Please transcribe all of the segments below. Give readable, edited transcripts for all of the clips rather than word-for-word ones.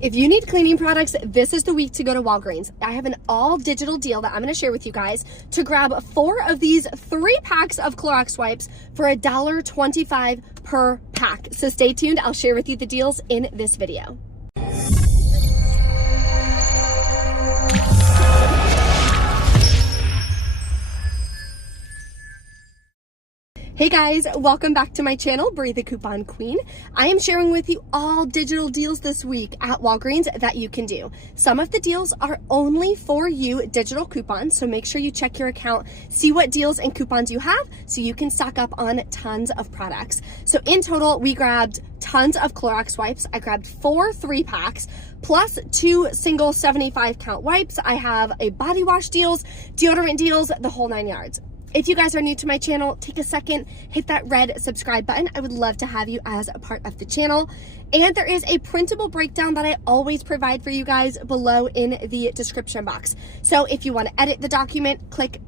If you need cleaning products, this is the week to go to Walgreens. I have an all digital deal that I'm gonna share with you guys to grab 4 of these 3 packs of Clorox wipes for $1.25 per pack. So stay tuned, I'll share with you the deals in this video. Hey guys, welcome back to my channel, Bree the Coupon Queen. I am sharing with you all digital deals this week at Walgreens that you can do. Some of the deals are only for you digital coupons, so make sure you check your account, see what deals and coupons you have so you can stock up on tons of products. So in total, we grabbed tons of Clorox wipes. I grabbed 4 3-packs plus 2 single 75 count wipes. I have a body wash deals, deodorant deals, the whole 9 yards. If you guys are new to my channel, take a second, hit that red subscribe button. I would love to have you as a part of the channel. And there is a printable breakdown that I always provide for you guys below in the description box. So if you want to edit the document, click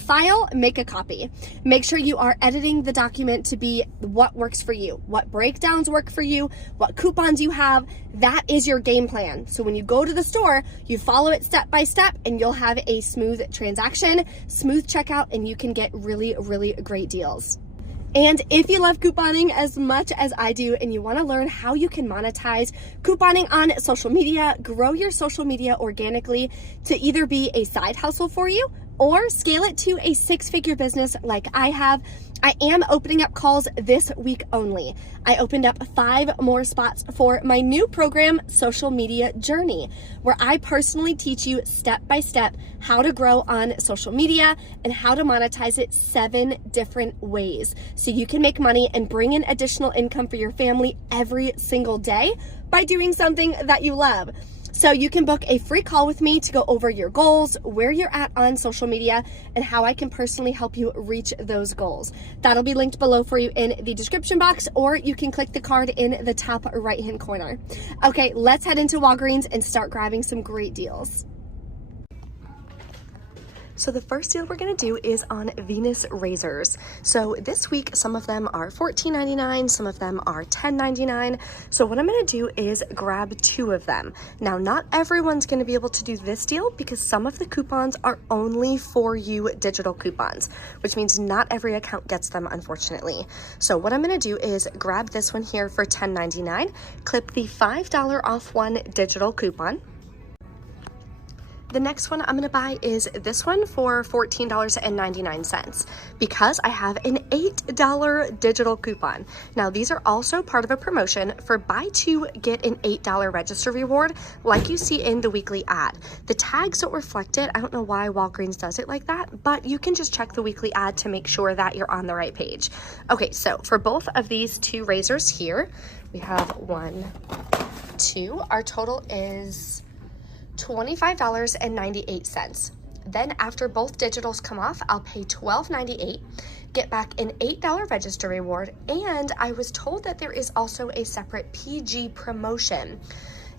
file, make a copy. Make sure you are editing the document to be what works for you, what breakdowns work for you, what coupons you have. That is your game plan. So when you go to the store, you follow it step by step and you'll have a smooth transaction, smooth checkout, and you can get really, really great deals. And if you love couponing as much as I do and you want to learn how you can monetize couponing on social media, grow your social media organically to either be a side hustle for you or scale it to a 6-figure business like I have, I am opening up calls this week only. I opened up 5 more spots for my new program, Social Media Journey, where I personally teach you step by step how to grow on social media and how to monetize it 7 different ways. So you can make money and bring in additional income for your family every single day by doing something that you love. So you can book a free call with me to go over your goals, where you're at on social media, and how I can personally help you reach those goals. That'll be linked below for you in the description box, or you can click the card in the top right-hand corner. Okay, let's head into Walgreens and start grabbing some great deals. So the first deal we're gonna do is on Venus razors. So this week, some of them are $14.99, some of them are $10.99. So what I'm gonna do is grab 2 of them. Now, not everyone's gonna be able to do this deal because some of the coupons are only for you digital coupons, which means not every account gets them, unfortunately. So what I'm gonna do is grab this one here for $10.99, clip the $5 off one digital coupon. The next one I'm gonna buy is this one for $14.99 because I have an $8 digital coupon. Now these are also part of a promotion for buy 2, get an $8 register reward like you see in the weekly ad. The tags don't reflect it. I don't know why Walgreens does it like that, but you can just check the weekly ad to make sure that you're on the right page. Okay, so for both of these 2 razors here, we have 1, 2, our total is $25.98. Then after both digitals come off, I'll pay $12.98, get back an $8 register reward, and I was told that there is also a separate PG promotion,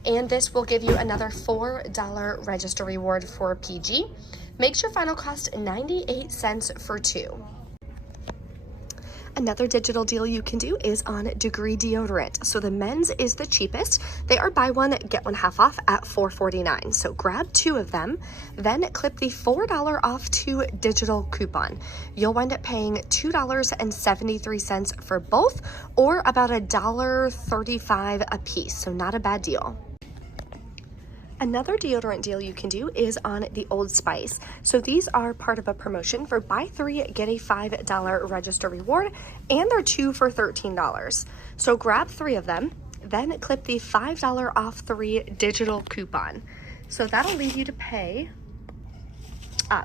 and this will give you another $4 register reward for PG. Makes your final cost 98 cents for 2. Another digital deal you can do is on Degree deodorant. So the men's is the cheapest. They are buy 1, get 1 half off at $4.49. So grab 2 of them, then clip the $4 off 2 digital coupon. You'll wind up paying $2.73 for both, or about $1.35 a piece. So not a bad deal. Another deodorant deal you can do is on the Old Spice. So these are part of a promotion for buy 3, get a $5 register reward, and they're 2 for $13. So grab 3 of them, then clip the $5 off 3 digital coupon. So that'll leave you to pay,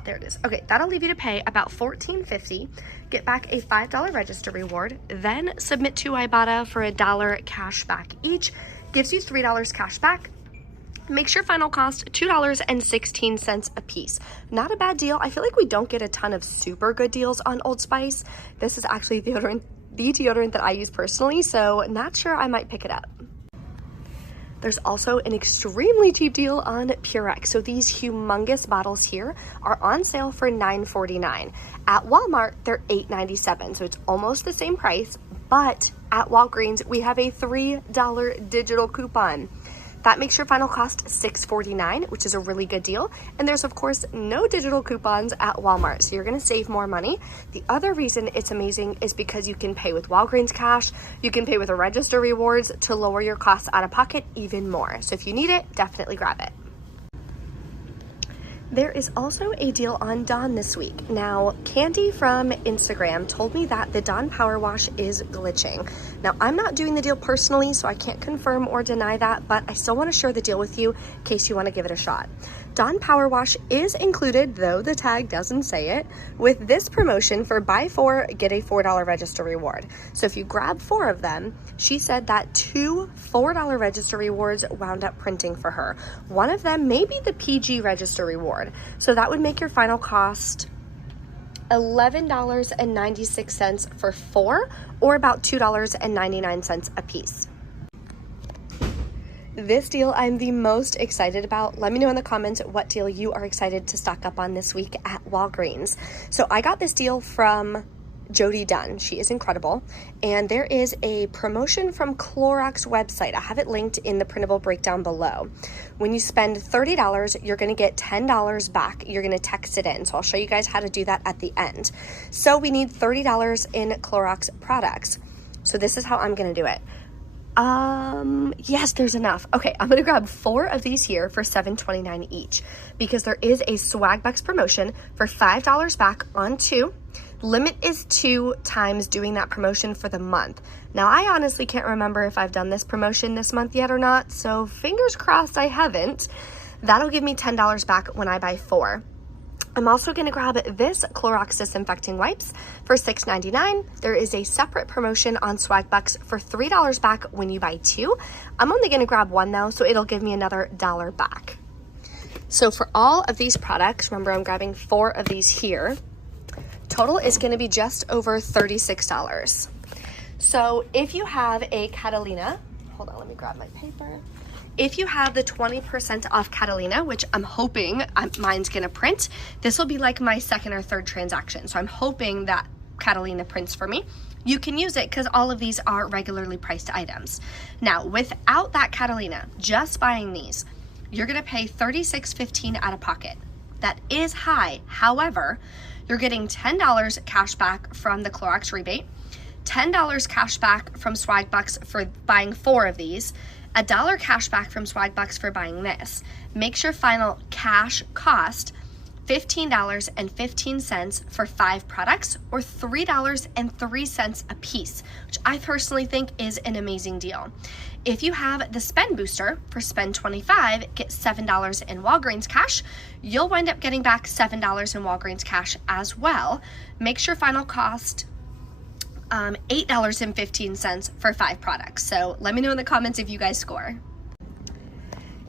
there it is. Okay, that'll leave you to pay about $14.50, get back a $5 register reward, then submit to Ibotta for $1 cash back each, gives you $3 cash back. Makes your final cost $2.16 a piece. Not a bad deal. I feel like we don't get a ton of super good deals on Old Spice. This is actually the deodorant that I use personally, so not sure I might pick it up. There's also an extremely cheap deal on Purex. So these humongous bottles here are on sale for $9.49. At Walmart, they're $8.97, so it's almost the same price, but at Walgreens, we have a $3 digital coupon. That makes your final cost $6.49, which is a really good deal. And there's of course no digital coupons at Walmart, so you're gonna save more money. The other reason it's amazing is because you can pay with Walgreens cash, you can pay with a register rewards to lower your costs out of pocket even more. So if you need it, definitely grab it. There is also a deal on Dawn this week. Now, Candy from Instagram told me that the Dawn Power Wash is glitching. Now, I'm not doing the deal personally, so I can't confirm or deny that, but I still want to share the deal with you in case you want to give it a shot. Dawn Power Wash is included, though the tag doesn't say it, with this promotion for buy 4, get a $4 register reward. So if you grab 4 of them, she said that 2 $4 register rewards wound up printing for her. One of them may be the PG register reward. So that would make your final cost $11.96 for 4, or about $2.99 a piece. This deal I'm the most excited about. Let me know in the comments what deal you are excited to stock up on this week at Walgreens. So I got this deal from Jody Dunn. She is incredible. And there is a promotion from Clorox website. I have it linked in the printable breakdown below. When you spend $30, you're going to get $10 back. You're going to text it in. So I'll show you guys how to do that at the end. So we need $30 in Clorox products. So this is how I'm going to do it. Yes, there's enough. Okay, I'm gonna grab 4 of these here for $7.29 each because there is a swag bucks promotion for $5 back on 2. Limit is 2 times doing that promotion for the month. Now, I honestly can't remember if I've done this promotion this month yet or not, so fingers crossed I haven't. That'll give me $10 back when I buy 4. I'm also going to grab this Clorox disinfecting wipes for $6.99. There is a separate promotion on Swag Bucks for $3 back when you buy 2. I'm only going to grab 1 though, so it'll give me another $1 back. So for all of these products, remember I'm grabbing 4 of these here. Total is going to be just over $36. So if you have a Catalina, hold on, let me grab my paper. If you have the 20% off Catalina, which I'm hoping mine's gonna print, this will be like my 2nd or 3rd transaction. So I'm hoping that Catalina prints for me. You can use it because all of these are regularly priced items. Now, without that Catalina, just buying these, you're gonna pay $36.15 out of pocket. That is high. However, you're getting $10 cash back from the Clorox rebate, $10 cash back from Swag Bucks for buying 4 of these, $1 cash back from Swag Bucks for buying this. Makes your final cash cost $15.15 for 5 products, or $3.03 a piece, which I personally think is an amazing deal. If you have the spend booster for spend 25, get $7 in Walgreens cash, you'll wind up getting back $7 in Walgreens cash as well. Makes your final cost $8.15 for 5 products. So let me know in the comments if you guys score.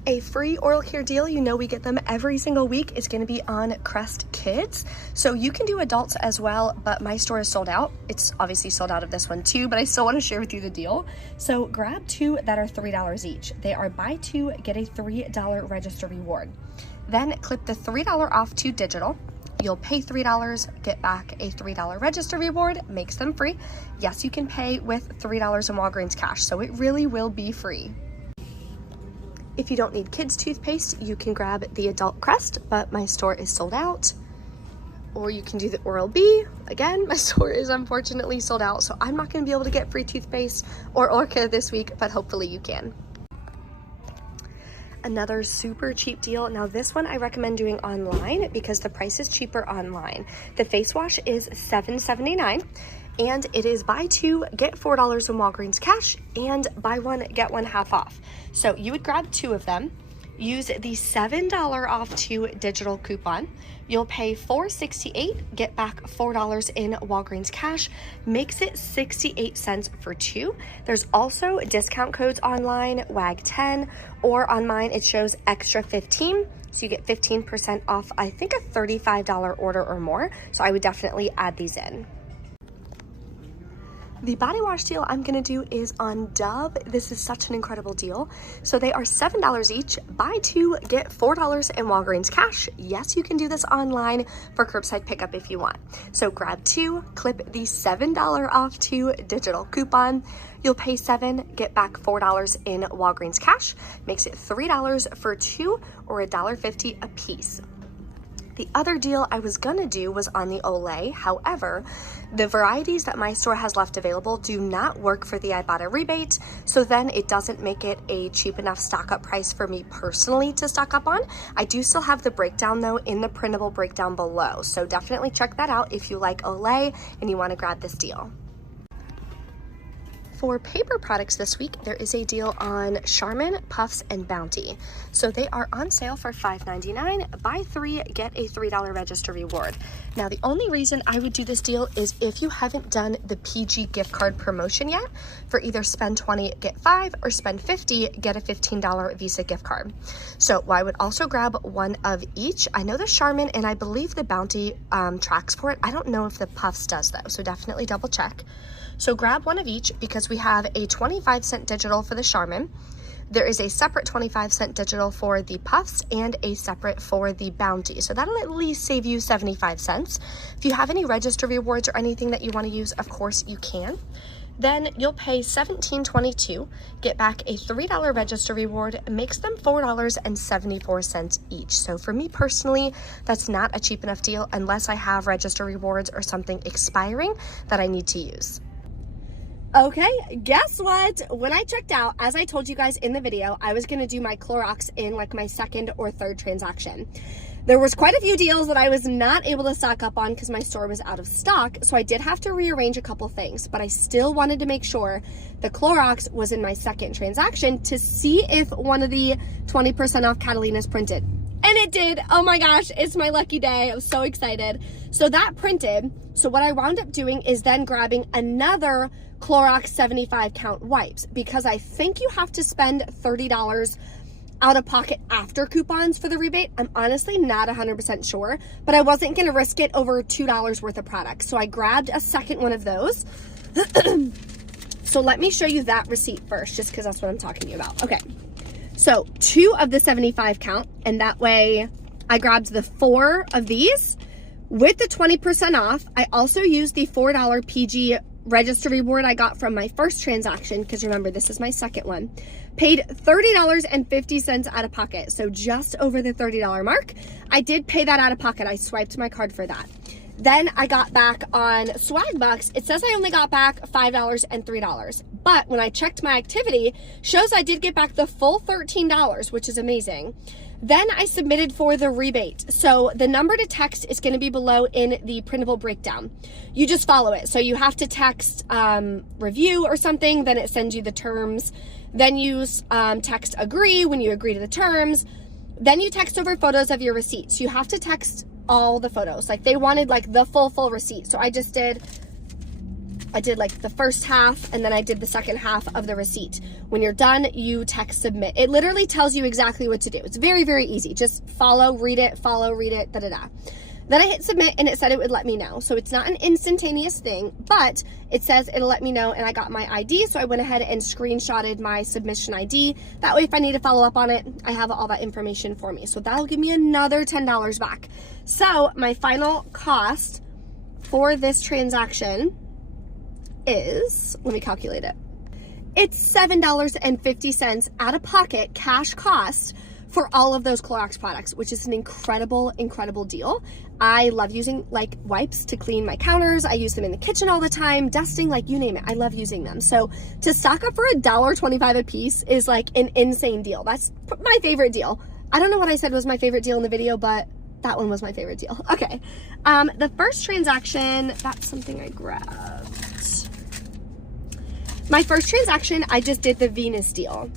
A free oral care deal, you know we get them every single week, is going to be on Crest Kids. So you can do adults as well, but my store is sold out. It's obviously sold out of this one too, but I still want to share with you the deal. So grab 2 that are $3 each. They are buy 2, get a $3 register reward. Then clip the $3 off to digital. You'll pay $3, get back a $3 register reward, makes them free. Yes, you can pay with $3 in Walgreens cash, so it really will be free. If you don't need kids toothpaste, you can grab the adult Crest, but my store is sold out. Or you can do the Oral-B. Again, my store is unfortunately sold out, so I'm not gonna be able to get free toothpaste or Orca this week, but hopefully you can. Another super cheap deal. Now this one I recommend doing online because the price is cheaper online. The face wash is $7.79 and it is buy 2, get $4 in Walgreens cash, and buy 1, get 1 half off. So you would grab 2 of them, use the $7 off 2 digital coupon. You'll pay $4.68, get back $4 in Walgreens cash, makes it 68 cents for 2. There's also discount codes online, WAG10, or on mine it shows extra 15, so you get 15% off, I think a $35 order or more, so I would definitely add these in. The body wash deal I'm gonna do is on Dove. This is such an incredible deal. So they are $7 each. Buy two, get $4 in Walgreens cash. Yes, you can do this online for curbside pickup if you want. So grab two, clip the $7 off two digital coupon. You'll pay $7, get back $4 in Walgreens cash. Makes it $3 for two or $1.50 a piece. The other deal I was gonna do was on the Olay. However, the varieties that my store has left available do not work for the Ibotta rebate, so then it doesn't make it a cheap enough stock up price for me personally to stock up on. I do still have the breakdown though in the printable breakdown below, so definitely check that out if you like Olay and you wanna grab this deal. For paper products this week, there is a deal on Charmin, Puffs, and Bounty. So they are on sale for $5.99. Buy three, get a $3 register reward. Now, the only reason I would do this deal is if you haven't done the PG gift card promotion yet for either spend 20, get 5, or spend 50, get a $15 Visa gift card. So I would also grab one of each. I know the Charmin and I believe the Bounty tracks for it. I don't know if the Puffs does though, so definitely double check. So grab one of each because we have a 25-cent digital for the Charmin. There is a separate 25-cent digital for the Puffs and a separate for the Bounty. So that'll at least save you 75 cents. If you have any register rewards or anything that you want to use, of course you can. Then you'll pay $17.22, get back a $3 register reward, makes them $4.74 each. So for me personally, that's not a cheap enough deal unless I have register rewards or something expiring that I need to use. Okay, guess what? When I checked out, as I told you guys in the video, I was gonna do my Clorox in like my second or third transaction. There was quite a few deals that I was not able to stock up on because my store was out of stock, so I did have to rearrange a couple things, but I still wanted to make sure the Clorox was in my second transaction to see if one of the 20% off Catalinas printed. And it did. Oh my gosh, it's my lucky day. I was so excited. So that printed. So what I wound up doing is then grabbing another Clorox 75 count wipes because I think you have to spend $30 out of pocket after coupons for the rebate. I'm honestly not 100% sure, but I wasn't gonna risk it over $2 worth of products. So I grabbed a second one of those. So let me show you that receipt first, just because that's what I'm talking about. Okay, so 2 of the 75 count, and that way I grabbed the 4 of these with the 20% off. I also used the $4 PG register reward I got from my first transaction, because remember, this is my second one. Paid $30.50 out of pocket, so just over the $30 mark. I did pay that out of pocket. I swiped my card for that. Then I got back on Swagbucks. It says I only got back $5 and $3, but when I checked my activity, shows I did get back the full $13, which is amazing. Then I submitted for the rebate. So the number to text is going to be below in the printable breakdown. You just follow it. So you have to text review or something, then it sends you the terms. Then you text agree when you agree to the terms. Then you text over photos of your receipt. So you have to text all the photos. Like they wanted like the full receipt. So I did like the first half and then I did the second half of the receipt. When you're done, you text submit. It literally tells you exactly what to do. It's very, very easy. Just follow, read it, da-da-da. Then I hit submit and it said it would let me know. So it's not an instantaneous thing, but it says it'll let me know, and I got my ID. So I went ahead and screenshotted my submission ID. That way, if I need to follow up on it, I have all that information for me. So that'll give me another $10 back. So my final cost for this transaction is, let me calculate it. It's $7.50 out of pocket cash cost for all of those Clorox products, which is an incredible, incredible deal. I love using like wipes to clean my counters. I use them in the kitchen all the time, dusting, like you name it. I love using them. So to stock up for $1.25 a piece is like an insane deal. That's my favorite deal. I don't know what I said was my favorite deal in the video, but that one was my favorite deal. Okay. The first transaction, that's something I grabbed. My first transaction, I just did the Venus deal.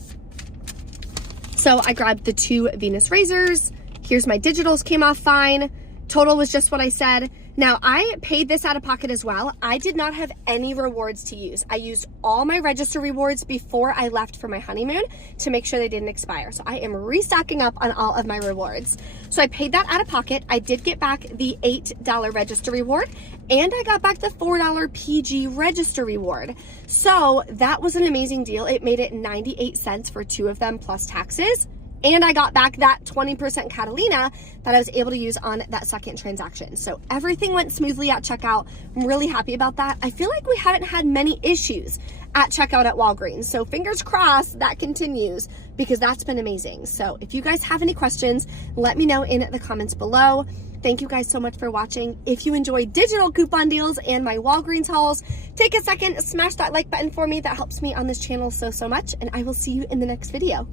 So I grabbed the 2 Venus razors. Here's my digitals, came off fine. Total was just what I said. Now, I paid this out of pocket as well. I did not have any rewards to use. I used all my register rewards before I left for my honeymoon to make sure they didn't expire. So I am restocking up on all of my rewards. So I paid that out of pocket. I did get back the $8 register reward, and I got back the $4 PG register reward. So that was an amazing deal. It made it 98 cents for 2 of them plus taxes. And I got back that 20% Catalina that I was able to use on that second transaction. So everything went smoothly at checkout. I'm really happy about that. I feel like we haven't had many issues at checkout at Walgreens. So fingers crossed that continues, because that's been amazing. So if you guys have any questions, let me know in the comments below. Thank you guys so much for watching. If you enjoyed digital coupon deals and my Walgreens hauls, take a second, smash that like button for me. That helps me on this channel so much. And I will see you in the next video.